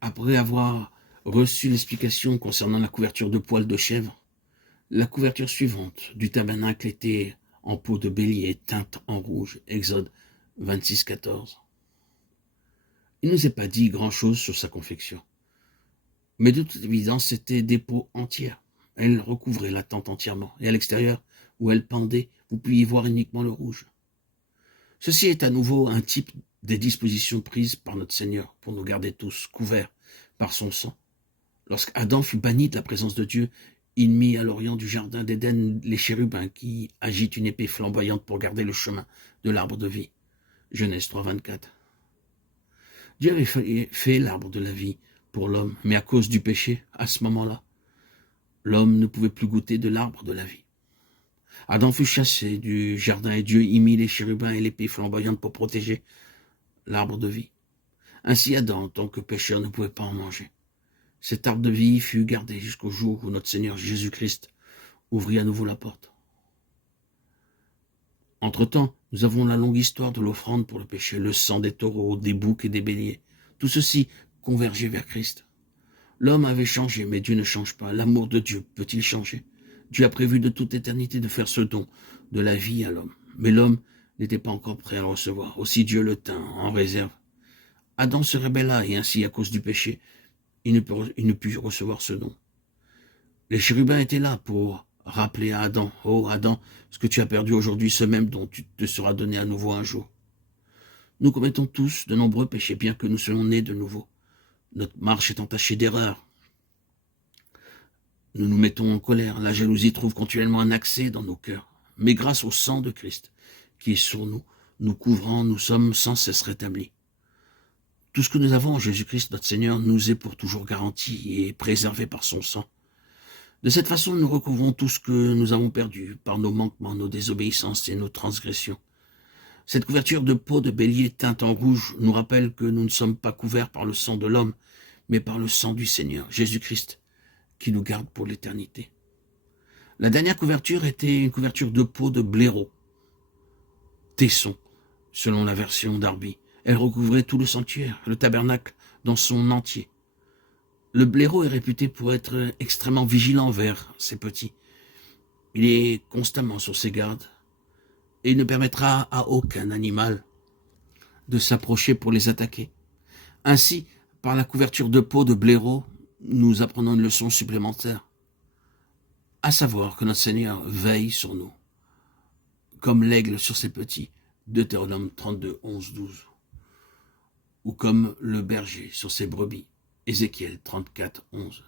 Après avoir reçu l'explication concernant la couverture de poils de chèvre, la couverture suivante du tabernacle était en peau de bélier teinte en rouge. Exode 26, 14. Il ne nous est pas dit grand-chose sur sa confection. Mais de toute évidence, c'était des peaux entières. Elle recouvrait la tente entièrement. Et à l'extérieur, où elle pendait, vous pouviez voir uniquement le rouge. Ceci est à nouveau un type des dispositions prises par notre Seigneur pour nous garder tous couverts par son sang. Lorsqu'Adam fut banni de la présence de Dieu, il mit à l'orient du jardin d'Éden les chérubins qui agitent une épée flamboyante pour garder le chemin de l'arbre de vie. Genèse 3, 24. Dieu avait fait l'arbre de la vie pour l'homme, mais à cause du péché, à ce moment-là, l'homme ne pouvait plus goûter de l'arbre de la vie. Adam fut chassé du jardin et Dieu y mit les chérubins et l'épée flamboyante pour protéger l'arbre de vie. Ainsi Adam, en tant que pécheur, ne pouvait pas en manger. Cet arbre de vie fut gardé jusqu'au jour où notre Seigneur Jésus-Christ ouvrit à nouveau la porte. Entre-temps, nous avons la longue histoire de l'offrande pour le péché, le sang des taureaux, des boucs et des béliers. Tout ceci convergeait vers Christ. L'homme avait changé, mais Dieu ne change pas. L'amour de Dieu peut-il changer? Dieu a prévu de toute éternité de faire ce don de la vie à l'homme. Mais l'homme n'était pas encore prêt à le recevoir. Aussi Dieu le tint en réserve. Adam se rébella et ainsi, à cause du péché, il ne put recevoir ce don. Les chérubins étaient là pour rappeler à Adam, « Oh Adam, ce que tu as perdu aujourd'hui, ce même dont tu te seras donné à nouveau un jour. » Nous commettons tous de nombreux péchés, bien que nous soyons nés de nouveau. Notre marche est entachée d'erreurs. Nous nous mettons en colère. La jalousie trouve continuellement un accès dans nos cœurs. Mais grâce au sang de Christ qui est sur nous, nous couvrant, nous sommes sans cesse rétablis. Tout ce que nous avons en Jésus-Christ, notre Seigneur, nous est pour toujours garanti et préservé par son sang. De cette façon, nous recouvrons tout ce que nous avons perdu par nos manquements, nos désobéissances et nos transgressions. Cette couverture de peau de bélier teinte en rouge nous rappelle que nous ne sommes pas couverts par le sang de l'homme, mais par le sang du Seigneur, Jésus-Christ, qui nous garde pour l'éternité. La dernière couverture était une couverture de peau de blaireau, tesson, selon la version d'Arby. Elle recouvrait tout le sanctuaire, le tabernacle dans son entier. Le blaireau est réputé pour être extrêmement vigilant vers ses petits. Il est constamment sur ses gardes et il ne permettra à aucun animal de s'approcher pour les attaquer. Ainsi, par la couverture de peau de blaireau, nous apprenons une leçon supplémentaire, à savoir que notre Seigneur veille sur nous, comme l'aigle sur ses petits, Deutéronome 32, 11, 12, ou comme le berger sur ses brebis, Ézéchiel 34, 11.